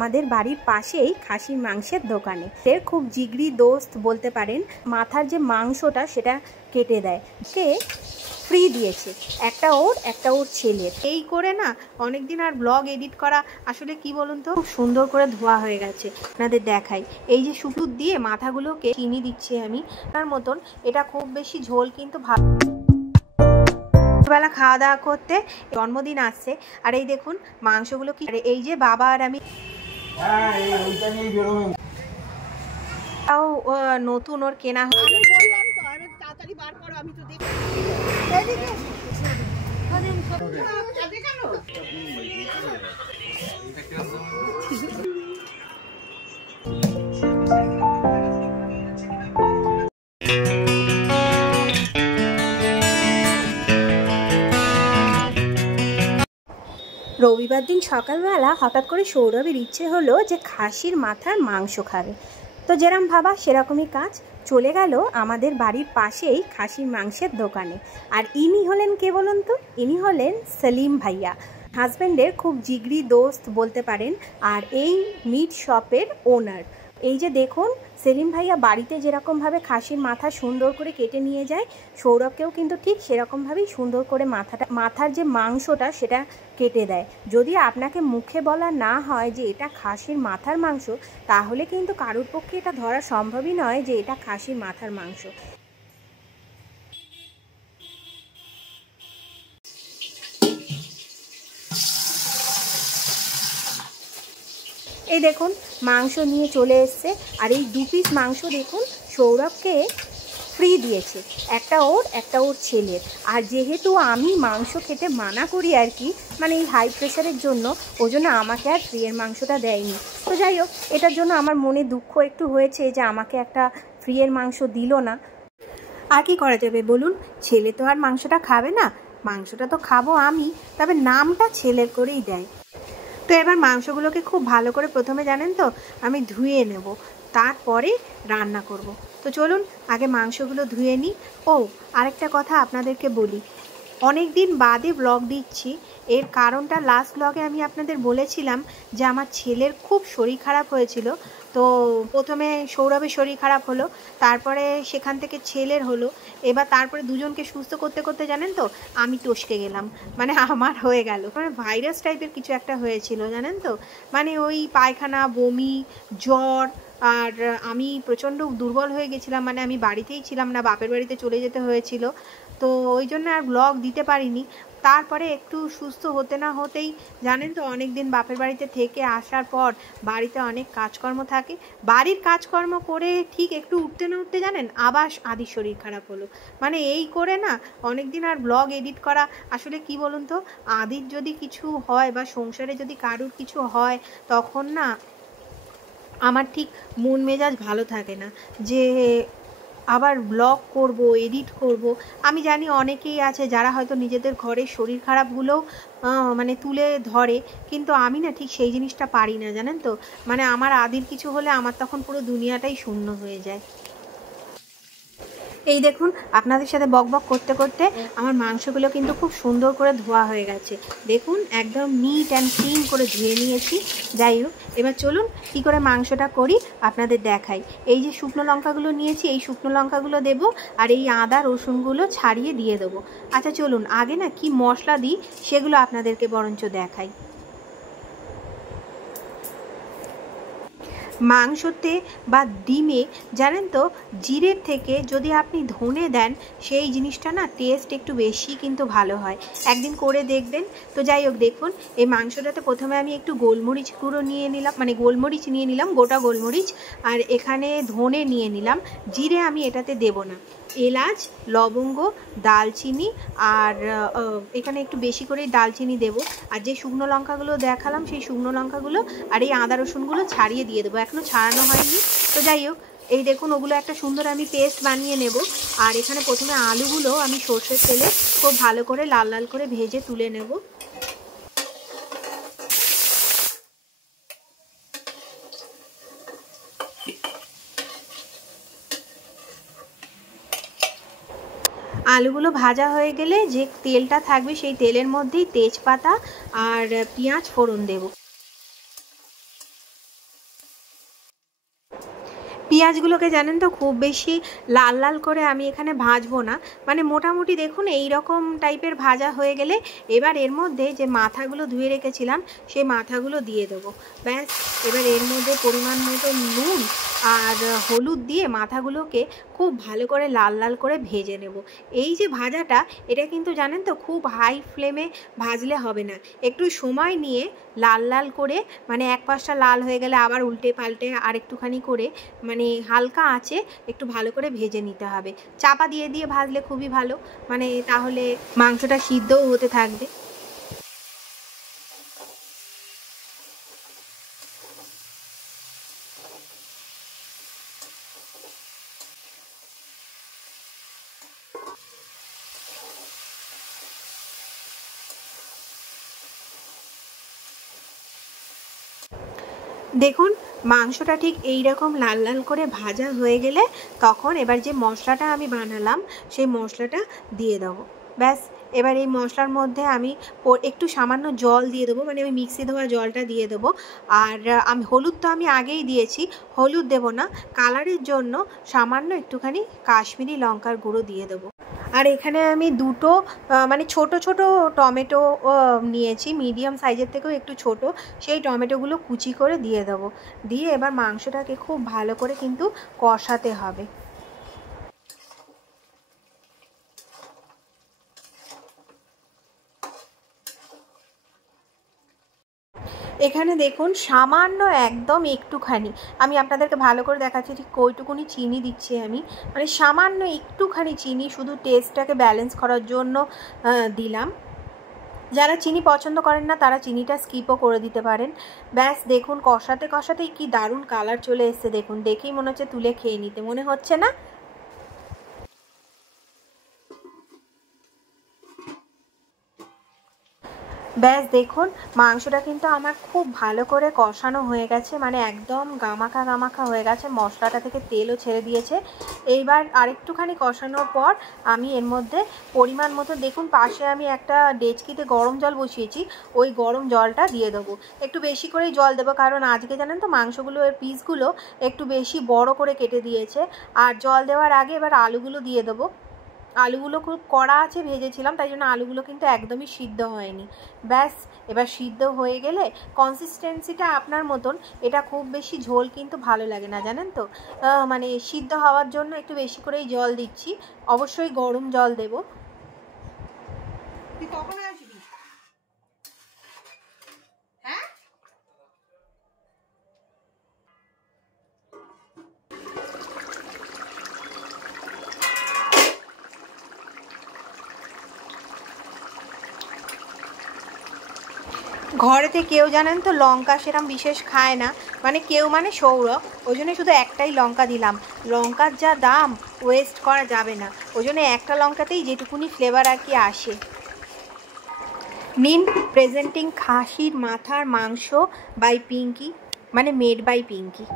আমাদের বাড়ির পাশেই খাসির মাংসের দোকানে এর খুব জিগরি দোস্ত বলতে পারেন। মাথার যে মাংসটা সেটা কেটে দেয়, কে ফ্রি দিয়েছে, একটা ওর ছেলের। এই করে না অনেকদিন আর ব্লগ এডিট করা আসলে কি বলুন তো, খুব সুন্দর করে ধোয়া হয়ে গেছে। আপনাদের দেখাই, এই যে শুটুর দিয়ে মাথাগুলোকে চিনি দিচ্ছি আমি তার মতন। এটা খুব বেশি ঝোল কিন্তু ভালো। বেলা খাওয়া দাওয়া করতে, জন্মদিন আসছে, আর এই দেখুন মাংসগুলো কি, এই যে বাবা আর আমি নতুন ওর কেনা রবিবার দিন সকালবেলা হঠাৎ করে সৌরভের ইচ্ছে হলো যে খাসির মাথার মাংস খাবে। তো যেরকম ভাবা সেরকমই কাজ, চলে গেল আমাদের বাড়ির পাশেই খাসির মাংসের দোকানে। আর ইনি হলেন কে বলুন তো, ইনি হলেন সেলিম ভাইয়া, হাজব্যান্ডের খুব জিগরি দোস্ত বলতে পারেন, আর এই মিট শপের ওনার। এই যে দেখুন সেলিম ভাইয়া বাড়িতে যেরকমভাবে খাসির মাথা সুন্দর করে কেটে নিয়ে যায়, সৌরভকেও কিন্তু ঠিক সেরকমভাবেই সুন্দর করে মাথার যে মাংসটা সেটা কেটে দেয়। যদি আপনাকে মুখে বলা না হয় যে এটা খাসির মাথার মাংস, তাহলে কিন্তু কারোর পক্ষে এটা ধরা সম্ভবই নয় যে এটা খাসির মাথার মাংস। এই দেখুন মাংস নিয়ে চলে এসছে, আর এই 2 পিস মাংস দেখুন সৌরভকে ফ্রি দিয়েছে, একটা ওর ছেলের। আর যেহেতু আমি মাংস খেতে মানা করি আর কি, মানে এই হাই প্রেশারের জন্য, ওই জন্য আমাকে আর ফ্রি এর মাংসটা দেয়নি। তো যাই হোক, এটার জন্য আমার মনে দুঃখ একটু হয়েছে যে আমাকে একটা ফ্রি এর মাংস দিল না। আর কি করা যাবে বলুন, ছেলে তো আর মাংসটা খাবে না, মাংসটা তো খাবো আমি, তবে নামটা ছেলের করেই দেয়। তো এবার মাংসগুলোকে খুব ভালো করে প্রথমে জানেন তো আমি ধুয়ে নেব, তারপরে রান্না করব। তো চলুন আগে মাংসগুলো ধুয়ে নিই। ও আরেকটা কথা আপনাদেরকে বলি, অনেক দিন বাদে ব্লগ দিচ্ছি, এর কারণটা লাস্ট ব্লগে আমি আপনাদের বলেছিলাম যে আমার ছেলের খুব শরীর খারাপ হয়েছিল। তো প্রথমে সৌরভের শরীর খারাপ হলো, তারপরে সেখান থেকে ছেলের হলো, এবার তারপরে দুজনকে সুস্থ করতে করতে জানেন তো আমি টসকে গেলাম, মানে আমার হয়ে গেল, মানে ভাইরাস টাইপের কিছু একটা হয়েছিল জানেন তো, মানে ওই পায়খানা, বমি, জ্বর, আর আমি প্রচণ্ড দুর্বল হয়ে গেছিলাম, মানে আমি বাড়িতেই ছিলাম না, বাপের বাড়িতে চলে যেতে হয়েছিল। তো ওই জন্য আর ব্লগ দিতে পারিনি। তারপরে একটু সুস্থ হতে না হতেই জানেন তো অনেক দিন বাপের বাড়িতে থেকে আসার পর বাড়িতে অনেক কাজকর্ম থাকে, বাড়ির কাজকর্ম করে ঠিক একটু উঠতে না উঠতে জানেন আবার আদির শরীর খারাপ হলো। মানে এই করে না অনেক দিন আর ব্লগ এডিট করা আসলে কি বলুন তো, আদির যদি কিছু হয় বা সংসারে যদি কারুর কিছু হয়, তখন না আমার ঠিক মন মেজাজ ভালো থাকে না যে আবার ব্লগ করব, এডিট করব। আমি জানি অনেকেই আছে যারা হয়তো নিজেদের ঘরের শরীর খারাপগুলোও মানে তুলে ধরে, কিন্তু আমি না ঠিক সেই জিনিসটা পারি না জানেন তো, মানে আমার আদির কিছু হলে আমার তখন পুরো দুনিয়াটাই শূন্য হয়ে যায়। এই দেখুন আপনাদের সাথে বকবক করতে করতে আমার মাংসগুলো কিন্তু খুব সুন্দর করে ধোয়া হয়ে গেছে, দেখুন একদম নিট অ্যান্ড ক্লিন করে ধুয়ে নিয়েছি। যাই হোক, এবার চলুন কী করে মাংসটা করি আপনাদের দেখাই। এই যে শুকনো লঙ্কাগুলো নিয়েছি, এই শুকনো লঙ্কাগুলো দেবো, আর এই আদা রসুনগুলো ছাড়িয়ে দিয়ে দেবো। আচ্ছা চলুন আগে না কি মশলা দিই সেগুলো আপনাদেরকে বরঞ্চ দেখাই। মাংসতে বা ডিমে জানেন তো জিরের থেকে যদি আপনি ধনে দেন, সেই জিনিসটা না টেস্ট একটু বেশি কিন্তু ভালো হয়, একদিন করে দেখবেন। তো যাই হোক দেখুন এই মাংসটাতে প্রথমে আমি একটু গোলমরিচ গুঁড়ো নিয়ে নিলাম, মানে গোলমরিচ নিয়ে নিলাম, গোটা গোলমরিচ, আর এখানে ধনে নিয়ে নিলাম, জিরে আমি এটাতে দেব না, এলাচ, লবঙ্গ, দালচিনি, আর এখানে একটু বেশি করে দালচিনি দেব, আর যে শুকনো লঙ্কাগুলো দেখালাম সেই শুকনো লঙ্কাগুলো আর এই আদা রসুনগুলো ছাড়িয়ে দিয়ে দেবো, এখনও ছাড়ানো হয়নি। তো যাই হোক এই দেখুন ওগুলো একটা সুন্দর আমি পেস্ট বানিয়ে নেব। আর এখানে প্রথমে আলুগুলো আমি সর্ষের তেলে খুব ভালো করে লাল লাল করে ভেজে তুলে নেব। আলুগুলো ভাজা হয়ে গেলে যে তেলটা থাকবে সেই তেলের মধ্যেই তেজপাতা আর পেঁয়াজ ফোড়ন দেব। পেঁয়াজগুলোকে জানেন তো খুব বেশি লাল লাল করে আমি এখানে ভাজবো না, মানে মোটামুটি দেখুন এই রকম টাইপের ভাজা হয়ে গেলে এবার এর মধ্যে যে মাথাগুলো ধুয়ে রেখেছিলাম সেই মাথাগুলো দিয়ে দেবো। ব্যাস, এবার এর মধ্যে পরিমাণ মতো নুন আর হলুদ দিয়ে মাথাগুলোকে খুব ভালো করে লাল লাল করে ভেজে নেব। এই যে ভাজাটা, এটা কিন্তু জানেন তো খুব হাই ফ্লেমে ভাজলে হবে না, একটু সময় নিয়ে লাল লাল করে, মানে এক পাশটা লাল হয়ে গেলে আবার উল্টে পাল্টে আর একটুখানি করে মানে হালকা আঁচে একটু ভালো করে ভেজে নিতে হবে। চাপা দিয়ে দিয়ে ভাজলে খুবই ভালো, মানে তাহলে মাংসটা সিদ্ধও হতে থাকবে। দেখুন মাংসটা ঠিক এই রকম লাল লাল করে ভাজা হয়ে গেলে তখন এবার যে মশলাটা আমি বানালাম সেই মশলাটা দিয়ে দেবো। ব্যাস, এবার এই মশলার মধ্যে আমি একটু সামান্য জল দিয়ে দেবো, মানে আমি মিক্সি ধোয়া জলটা দিয়ে দেবো। আর আমি হলুদ তো আমি আগেই দিয়েছি, হলুদ দেবো না, কালারের জন্য সামান্য একটুখানি কাশ্মীরি লঙ্কার গুঁড়ো দিয়ে দেবো। আর এখানে আমি দুটো মানে ছোট ছোট টমেটো নিয়েছি, মিডিয়াম সাইজের থেকেও একটু ছোট, সেই টমেটোগুলো কুচি করে দিয়ে দেবো। দিয়ে এবার মাংসটাকে খুব ভালো করে কিন্তু কষাতে হবে। এখানে দেখুন সামান্য একদম একটুখানি, আমি আপনাদেরকে ভালো করে দেখাচ্ছি ঠিক কইটুকুনি চিনি দিচ্ছি আমি, মানে সামান্য একটুখানি চিনি শুধু টেস্টটাকে ব্যালেন্স করার জন্য দিলাম। যারা চিনি পছন্দ করেন না তারা চিনিটা স্কিপও করে দিতে পারেন। ব্যাস দেখুন কষাতে কষাতেই কি দারুণ কালার চলে এসছে, দেখুন দেখেই মনে হচ্ছে তুলে খেয়ে নিতে মনে হচ্ছে না? ব্যাস দেখুন মাংসটা কিন্তু আমার খুব ভালো করে কষানো হয়ে গেছে, মানে একদম গামাখা গামাখা হয়ে গেছে, মশলাটা থেকে তেলও ছেড়ে দিয়েছে। এইবার আরেকটুখানি কষানোর পর আমি এর মধ্যে পরিমাণ মতো, দেখুন পাশে আমি একটা ডেচকিতে গরম জল বসিয়েছি, ওই গরম জলটা দিয়ে দেবো। একটু বেশি করেই জল দেবো, কারণ আজকে জানেন তো মাংসগুলো এর পিসগুলো একটু বেশি বড় করে কেটে দিয়েছে। আর জল দেওয়ার আগে এবার আলুগুলো দিয়ে দেবো। আলুগুলো খুব কড়া আছে ভেজেছিলাম, তাই জন্য আলুগুলো কিন্তু একদমই সিদ্ধ হয়নি। ব্যাস, এবার সিদ্ধ হয়ে গেলে কনসিস্টেন্সিটা আপনার মতন, এটা খুব বেশি ঝোল কিন্তু ভালো লাগে না জানেন তো, মানে সিদ্ধ হওয়ার জন্য একটু বেশি করেই জল দিচ্ছি, অবশ্যই গরম জল দেবো। তুই কখন আসবি? হ্যাঁ, ঘরেতে কেউ জানেন তো লঙ্কা সেরম বিশেষ খায় না, মানে কেউ মানে সৌরভ, ওই জন্য শুধু একটাই লঙ্কা দিলাম। লঙ্কার যা দাম ওয়েস্ট করা যাবে না, ওই জন্য একটা লঙ্কাতেই যেটুকুনি ফ্লেভার আর কি আসে। নিন প্রেজেন্টিং খাসির মাথার মাংস বাই পিঙ্কি, মানে মেড বাই পিঙ্কি।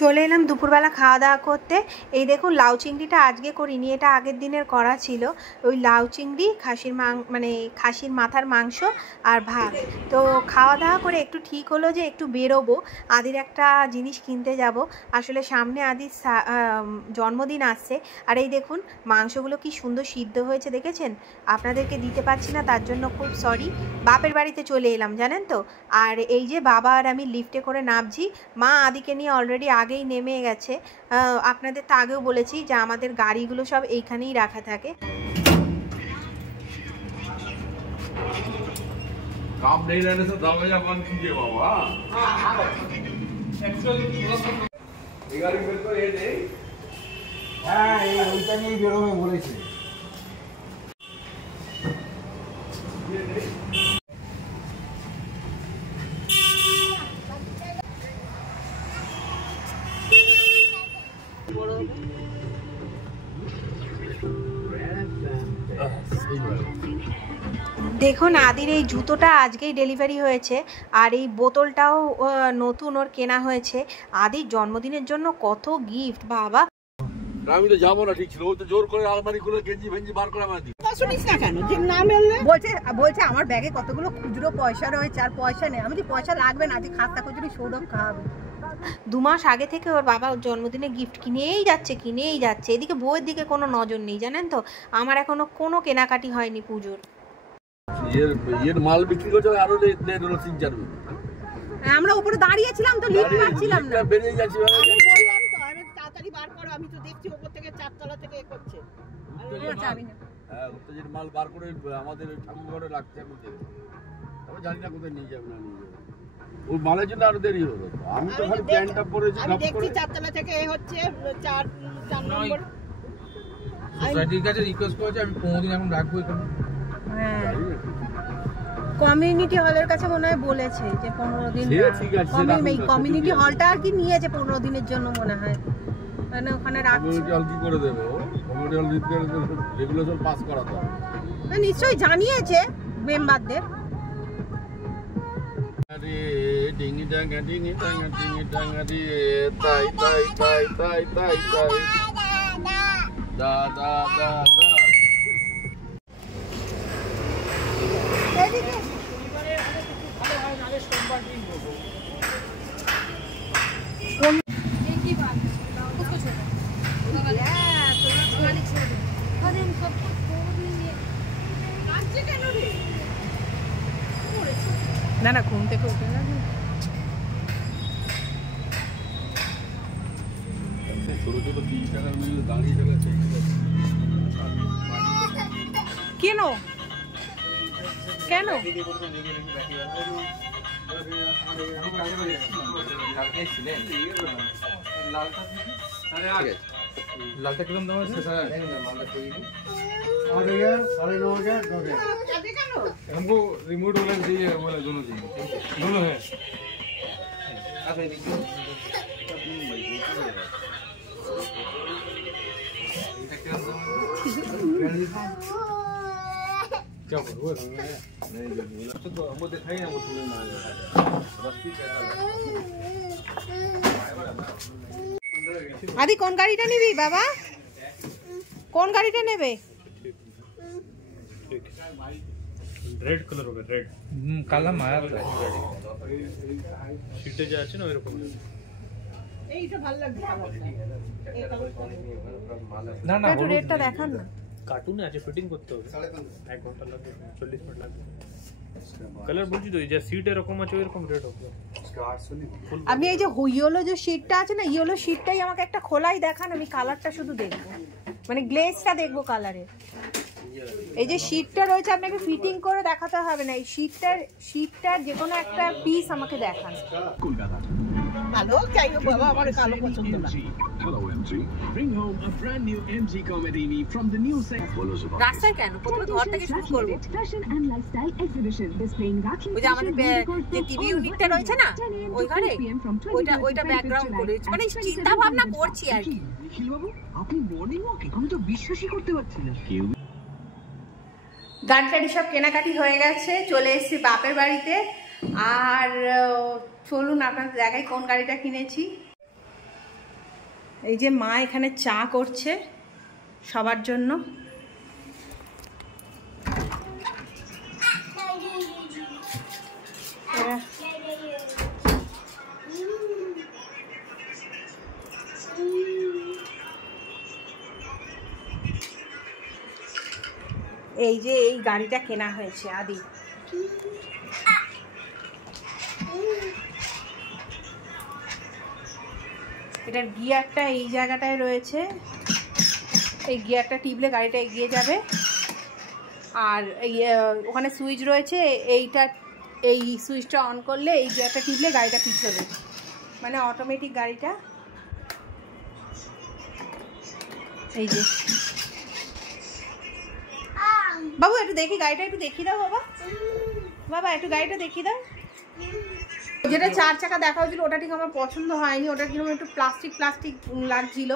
চলে এলাম দুপুরবেলা খাওয়া দাওয়া করতে। এই দেখুন লাউ চিংড়িটা আজকে করিনি, এটা আগের দিনের করা ছিল। ওই লাউ চিংড়ি, মানে খাসির মাথার মাংস আর ভাত। তো খাওয়া দাওয়া করে একটু ঠিক হলো যে একটু বেরোবো, আদির একটা জিনিস কিনতে যাব। আসলে সামনে আদির জন্মদিন আসছে। আর এই দেখুন মাংসগুলো কি সুন্দর সিদ্ধ হয়েছে দেখেছেন, আপনাদেরকে দিতে পারছি না তার জন্য খুব সরি। বাপের বাড়িতে চলে এলাম জানেন তো। আর এই যে বাবা আর আমি লিফটে করে নামছি, মা আদিকে নিয়ে অলরেডি আগেই নেমে গেছে। আপনাদের তো আগেও বলেছি যে আমাদের গাড়িগুলো সব এইখানেই রাখা থাকে। काम नहीं रहने से दरवाजा बंद कीजिए बाबा। হ্যাঁ ওইটা নিয়ে বেরোবে বলেছে। দেখুন আদির এই জুতোটা আজকেই ডেলিভারি হয়েছে, আর এই বোতলটাও নতুন ওর কেনা হয়েছে। আদির জন্মদিনের জন্য কত গিফট বাবা। আমি তো যাবো না, ঠিক ছিল। ও তো জোর করে আলমারি খুলে গেঞ্জি ভেঞ্জি বার করে আমার দিই। শুনিস না কেন যে না মেললে? বলছে আমার ব্যাগে কতগুলো খুচরো পয়সা রয়েছে আর পয়সা নেই। আমি যে পয়সা লাগবে না, আজকে খাস্তা খুচরি সৌরভ খাওয়াবে। 2 মাস আগে থেকে ওর বাবা ওর জন্মদিনে গিফট কিনেই যাচ্ছে। এদিকে বউয়ের দিকে কোনো নজর নেই, জানেন তো। আমার এখনো কোনো কেনাকাটি হয়নি পুজোর। এর মাল বিক্রি করছে আরো লেট হলো 3-4 মিনিট। আমরা উপরে দাঁড়িয়েছিলাম তো লিফট পাচ্ছিলাম না। বেরিয়ে যাচ্ছি। আমি বললাম তো আরে তাড়াতাড়ি বার করো, আমি তো দেখছি উপর থেকে 4 তলা থেকে এ করছে। হ্যাঁ, উত্তেজের মাল বার করে আমাদের ঠাকুরঘরে রাখতে আমি দেখি। আমি জানি না কোথায় নিয়ে যাবে না নিয়ে যাবে। ওই মালের জন্য আরো দেরি হলো। আমি তো খালি প্যান্টটা পরেছি। আমি দেখছি 4 তলা থেকে এ হচ্ছে 4 নম্বর। সোসাইটির কাছে রিকোয়েস্ট করেছে আমি 15 দিন এখন রাখবো এখানে। হ্যাঁ, কমিউনিটি হলের কাছে মনে হয় বলেছে যে 15 দিন। কমিউনিটি হলটা আর কি নিয়েছে 15 দিনের জন্য মনে হয়, মানে ওখানে রাখছে। কমিউনিটি হল কি করে দেবে? ও কমিউনিটি হল দিতে রেগুলেশন পাস করাতে হবে। নিশ্চয়ই জানিয়েছে মেম্বারদের। আরে ডিঙি ডাঙ্গা ডিঙি ডাঙ্গা ডিঙি ডাঙ্গা রে তাই তাই তাই তাই তাই তাই দা দা দা দা। না না, ঘুম থেকে উঠে না। ছোট ছোট 3 টাকার মিলে দাঁড়িয়ে গেছে। কেন কেন লালটা কিরকম দাম আছে স্যার? और भैया 9,500 हो गया। हमको रिमोट वाला चाहिए, वाला दोनों चाहिए, दोनों है। क्या हुआ? तो हमको दिखाई ना, वो सुने ना रस्ती कैसा আদি কোন গাড়িটা নিবি বাবা? কোন গাড়িটা নেবে? রেড কালার হবে, রেড কালা মায়া তো শীটে যা আছে না ওইরকম। এইটা ভালো লাগছে কালারটা। এই কালারটা না না একটু রেটটা দেখান না। কার্টুনে আছে, ফিটিং করতে হবে 1 ঘন্টা লাগবে, 40 মিনিট লাগবে। কালার বলছি তো, যে সিট এরকম আছে ওইরকম রেড হবে। আপনি এই যে ইয়েলো যে শীটটা আছে না, ইয়েলো শীটটাই আমাকে একটা খোলাই দেখান, আমি কালারটা শুধু দেখবো, মানে গ্লেজটা দেখবো কালারের। এই যে শীটটা রয়েছে আপনাকে ফিটিং করে দেখাতে হবে না, এই শীটটার যে কোনো একটা পিস আমাকে দেখান। ভালো চাই বাবা, আমার কালো পছন্দ না। Hello MG. Bring home a brand new MG Comedini from the new set. রাস্তায় কেন? প্রথমে ঘর থেকে শুরু করবো। Fashion and lifestyle exhibition displaying Rakhi. ওই যে আমাদের যে টিভি ইউনিটটা রয়েছে না ওই ঘরে, ওইটা ব্যাকগ্রাউন্ড করে, মানে চিন্তা ভাবনা করছি আর কি। নিখিল বাবু, আপনি মর্নিং ওয়াকে? আমি তো বিশ্বাসই করতে পারছি না। গাড়ি টাড়ি সব কেনাকাটি হয়ে গেছে, চলে এসেছি বাপের বাড়িতে। আর চলুন আপনাদের দেখাই কোন গাড়িটা কিনেছি। এই যে মা এখানে চা করছে সবার জন্য। এই যে এই গাড়িটা কেনা হয়েছে আদি। এটার গিয়ারটা এই জায়গাটায় রয়েছে, এই গিয়ারটা টিপলে গাড়িটা এগিয়ে যাবে। আর এই ওখানে সুইচ রয়েছে, এই সুইচটা অন করলে এই গিয়ারটা টিপলে গাড়িটা পিছবে, মানে অটোমেটিক গাড়িটা। এই যে বাবু একটু দেখি গাড়িটা, একটু দেখিয়ে দাও বাবা। বাবা একটু গাড়িটা দেখিয়ে দাও। যেটা 4 চাকা দেখা হয়েছিল ওটা ঠিক আমার পছন্দ হয়নি, ওটা কিরকম একটু প্লাস্টিক লাগছিল।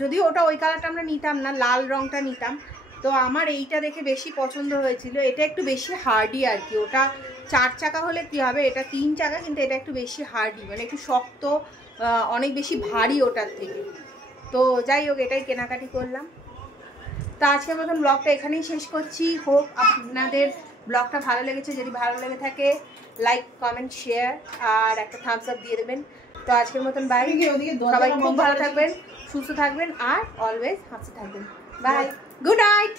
যদিও ওটা ওই কালারটা আমরা নিতাম না, লাল রংটা নিতাম। তো আমার এইটা দেখে বেশি পছন্দ হয়েছিল, এটা একটু বেশি হার্ডি আর কি। ওটা 4 চাকা হলে কি হবে, এটা 3 চাকা, কিন্তু এটা একটু বেশি হার্ডি, মানে একটু শক্ত, অনেক বেশি ভারী ওটার থেকে। তো যাই হোক, এটাই কেনাকাটি করলাম। তো আজকের মতন ব্লগটা এখানেই শেষ করছি। হোপ আপনাদের ব্লগটা ভালো লেগেছে। যদি ভালো লেগে থাকে লাইক, কমেন্ট, শেয়ার আর একটা থামস আপ দিয়ে দেবেন। তো আজকের মতন বাই, সবাই খুব ভালো থাকবেন, সুস্থ থাকবেন আর অলওয়েজ হাসতে থাকবেন। Bye, good night.